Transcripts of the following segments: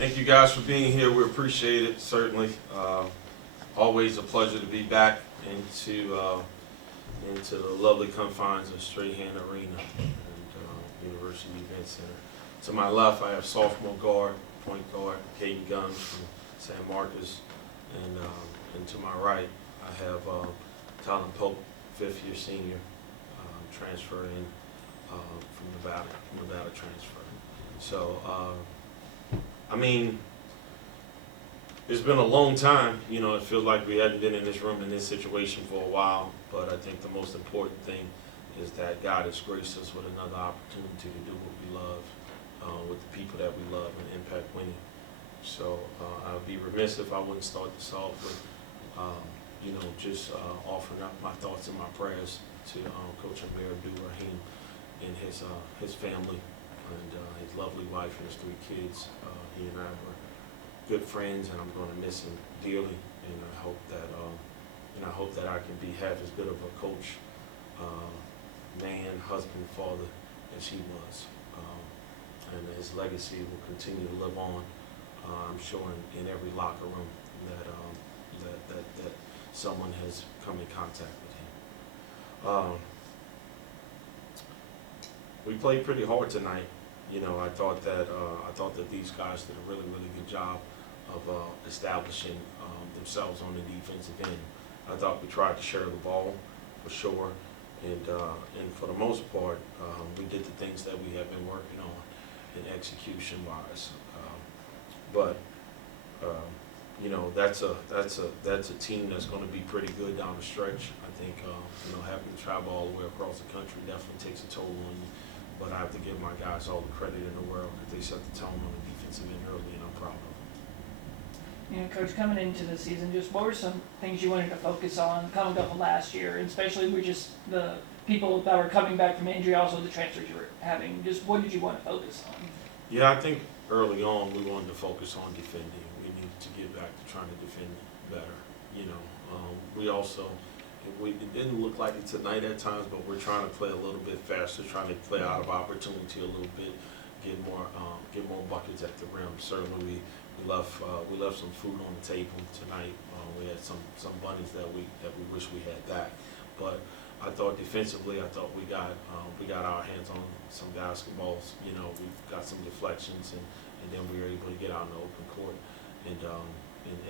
Thank you guys for being here. We appreciate it, certainly. Always a pleasure to be back into the lovely confines of Strahan Arena and University Event Center. To my left, I have sophomore guard, point guard, Caden Guns from San Marcos, and to my right, I have Talon Pope, fifth-year senior, transfer in from Nevada transfer. So, I mean, it's been a long time. You know, it feels like we hadn't been in this room in this situation for a while. But I think the most important thing is that God has graced us with another opportunity to do what we love with the people that we love and impact winning. So I would be remiss if I wouldn't start this off with, just offering up my thoughts and my prayers to Coach Amir Abdul-Rahim and his family and his lovely wife and his 3 kids. He and I were good friends, and I'm going to miss him dearly. And I hope that I can be half as good of a coach, man, husband, father as he was. And his legacy will continue to live on. I'm sure in every locker room that someone has come in contact with him. We played pretty hard tonight. You know, I thought that these guys did a really good job of establishing themselves on the defensive end. I thought we tried to share the ball for sure, and for the most part, we did the things that we have been working on in execution-wise. That's a team that's going to be pretty good down the stretch. I think having to travel all the way across the country definitely takes a toll on you. But I have to give my guys all the credit in the world because they set the tone on the defensive end early, and I'm proud of them. You know, Coach, coming into the season, just what were some things you wanted to focus on coming up from last year, and especially with just the people that were coming back from injury, also the transfers you were having? Just what did you want to focus on? Yeah, I think early on we wanted to focus on defending. We needed to get back to trying to defend better. You know, it didn't look like it tonight at times, but we're trying to play a little bit faster, trying to play out of opportunity a little bit, get more buckets at the rim. Certainly, we left some food on the table tonight. We had some bunnies that we wish we had back, but I thought defensively, we got our hands on some basketballs. You know, we got some deflections, and then we were able to get out in the open court, and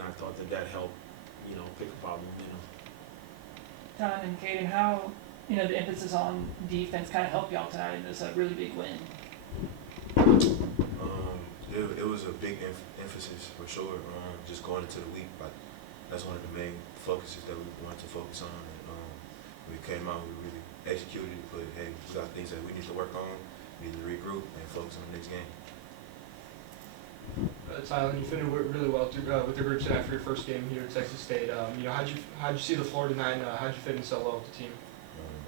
I thought that helped, pick up our momentum. Tom and Caden, how the emphasis on defense kind of helped y'all tonight in this really big win? It was a big emphasis for sure. Just going into the week, that's one of the main focuses that we wanted to focus on. And we came out, we really executed. But hey, we got things that we need to work on. We need to regroup and focus on the next game. Tyler, you finished really well with the group tonight for your first game here at Texas State. How'd you see the floor tonight? How'd you fit in so well with the team?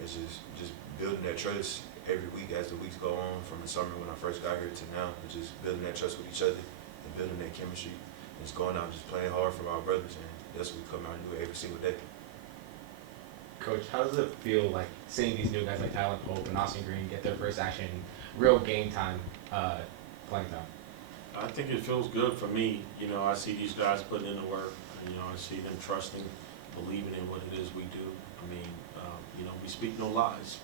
It's just building that trust every week as the weeks go on. From the summer when I first got here to now, it's just building that trust with each other and building that chemistry. And just going out, just playing hard for our brothers, and that's what we come out and do every single day. Coach, how does it feel like seeing these new guys like Talon Pope and Austin Green get their first action, real game time, playing time? I think it feels good for me. You know, I see these guys putting in the work. I see them trusting, believing in what it is we do. I mean, we speak no lies.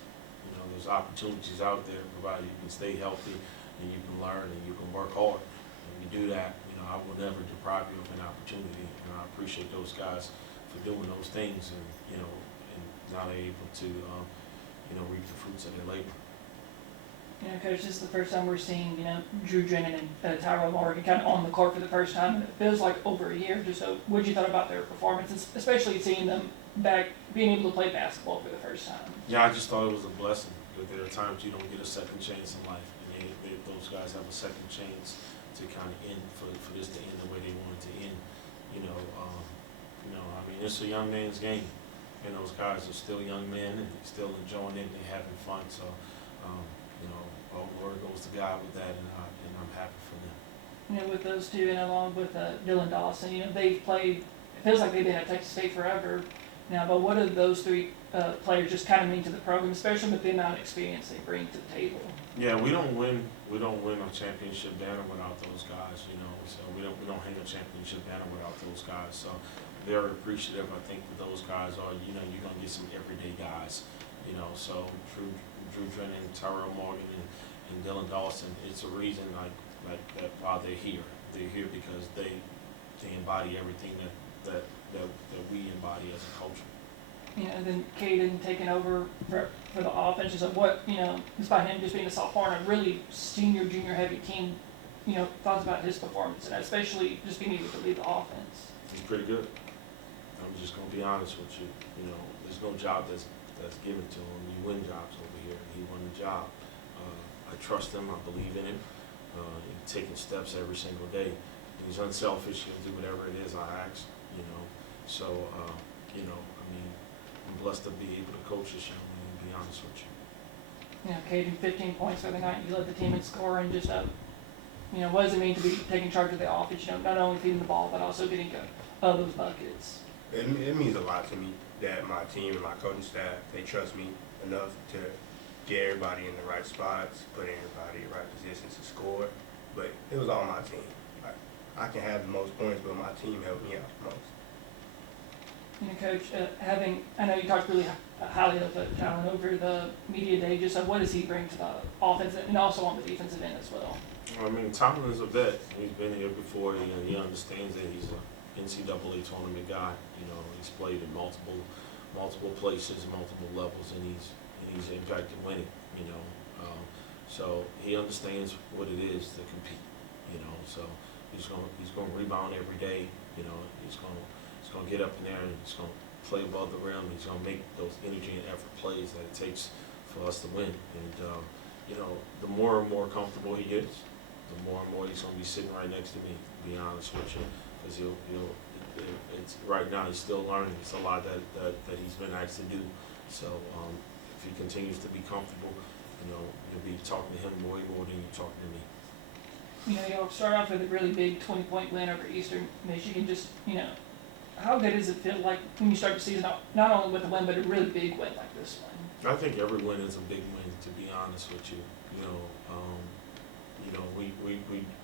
There's opportunities out there, provided you can stay healthy and you can learn and you can work hard. And we do that. I will never deprive you of an opportunity. And I appreciate those guys for doing those things, and now they're able to, reap the fruits of their labor. Coach, this is the first time we're seeing, Drew Drennan and Tyrell Morgan kind of on the court for the first time. It feels like over a year. Just what you thought about their performances, especially seeing them back, being able to play basketball for the first time? Yeah, I just thought it was a blessing. Because there are times you don't get a second chance in life, and those guys have a second chance to kind of end for this to end the way they want it to end. It's a young man's game, and those guys are still young men and still enjoying it and they're having fun. So, all glory goes to God with that, and I'm happy for them. With those two, and along with Dylan Dawson, they've played. It feels like they've been at Texas State forever now. But what do those 3 players just kind of mean to the program, especially with the amount of experience they bring to the table? Yeah, we don't win a championship banner without those guys. So don't hang a championship banner without those guys. So very appreciative. I think that those guys are, you're gonna get some everyday guys. So Drew Drennan, Tyrell Morgan, and Dylan Dawson. It's a reason like that why they're here. They're here because they embody everything that we embody as a culture. And then Caden taking over for the offense. So what, despite him just being a sophomore and a really senior, junior heavy team, thoughts about his performance and especially just being able to lead the offense. He's pretty good. I'm just gonna be honest with you. There's no job that's given to him. You win jobs over here. He won the job. I trust him. I believe in him. He's taking steps every single day. He's unselfish. He'll do whatever it is I ask. So I'm blessed to be able to coach this young man, to be honest with you. Caden 15 points for the night. You led the team in scoring. Just what does it mean to be taking charge of the offense? Not only feeding the ball, but also getting those buckets. It means a lot to me that my team and my coaching staff, they trust me enough to get everybody in the right spots, put everybody in the right positions to score. But it was all my team. I can have the most points, but my team helped me out the most. Coach, I know you talked really highly of Talon over the media day. Just what does he bring to the offense and also on the defensive end as well? Tomlin is a vet. He's been here before. He understands that he's an NCAA tournament guy. He's played in multiple places, multiple levels, and he's impacted winning. So he understands what it is to compete. So he's gonna rebound every day. He's gonna get up in there and he's gonna play above the rim. He's gonna make those energy and effort plays that it takes for us to win. And the more and more comfortable he gets, the more and more he's gonna be sitting right next to me. To be honest with you, because it's right now he's still learning. It's a lot that he's been asked to do. So if he continues to be comfortable, you'll be talking to him way more than you're talking to me. You'll start off with a really big 20-point win over Eastern Michigan. Just how good does it feel like when you start the season out, not only with a win, but a really big win like this one? I think every win is a big win, to be honest with you.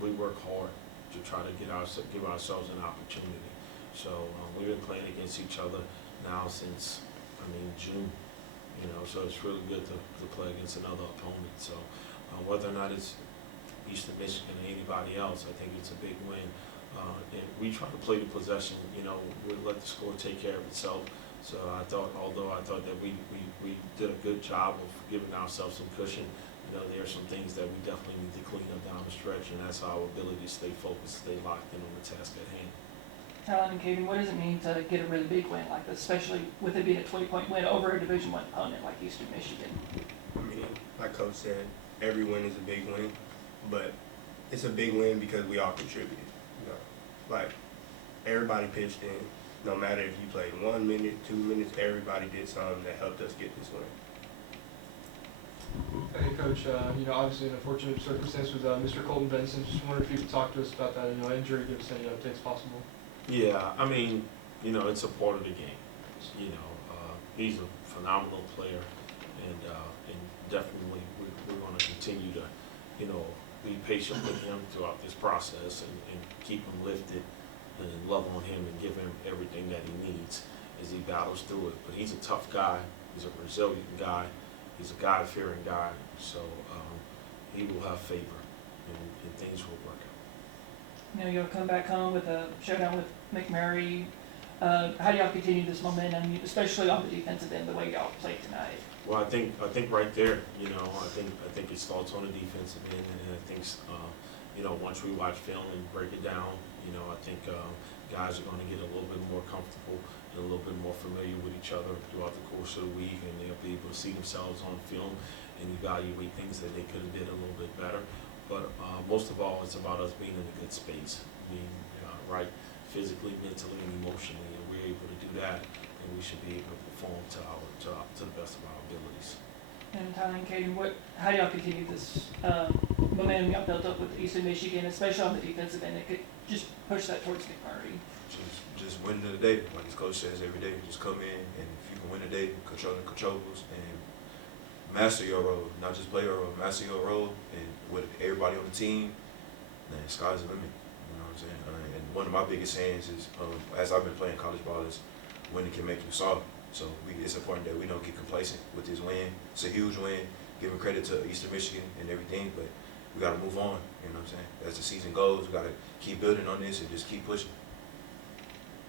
We work hard to try to give ourselves an opportunity. So we've been playing against each other now since June. So it's really good to play against another opponent. So whether or not it's Eastern Michigan or anybody else, I think it's a big win. And we try to play the possession, we let the score take care of itself. So although I thought that we did a good job of giving ourselves some cushion, there are some things that we definitely need to clean up down the stretch, and that's our ability to stay focused, stay locked in on the task at hand. Talon and Caden, what does it mean to get a really big win like this, especially with it being a 20-point win over a Division I opponent like Eastern Michigan? Like Coach said, every win is a big win, but it's a big win because we all contributed. Like everybody pitched in. No matter if you played 1 minute, 2 minutes, everybody did something that helped us get this win. Hey, Coach, obviously an unfortunate circumstance with Mr. Colton Benson. Just wondered if you could talk to us about that, injury, give us any updates possible. Yeah, it's a part of the game. He's a phenomenal player, and definitely we're going to continue to, be patient with him throughout this process and keep him lifted and love on him and give him everything that he needs as he battles through it. But he's a tough guy. He's a resilient guy. He's a God-fearing guy. So he will have favor, and things will work out. You'll come back home with a showdown with McMurray. How do y'all continue this momentum, especially on the defensive end, the way y'all played tonight? Well, I think right there, I think it starts on the defensive end, and I think, once we watch film and break it down, I think guys are going to get a little bit more comfortable and a little bit more familiar with each other throughout the course of the week, and they'll be able to see themselves on film and evaluate things that they could have did a little bit better. But most of all, it's about us being in a good space, being right physically, mentally, and emotionally, and we're able to do that, and we should be able to perform to the best of our abilities. And Tyler and Caden, how do y'all continue this momentum y'all built up with Eastern Michigan, especially on the defensive end, that could just push that towards McMurray? Just win the day, like his coach says every day. Just come in, and if you can win the day, control the controllables, and master your role. Not just play your role, master your role, and with everybody on the team, man, sky's the limit. You know what I'm saying? one of my biggest sayings is, as I've been playing college ball, is winning can make you soft. So it's important that we don't get complacent with this win. It's a huge win, giving credit to Eastern Michigan and everything, but we got to move on. You know what I'm saying? As the season goes, we got to keep building on this and just keep pushing.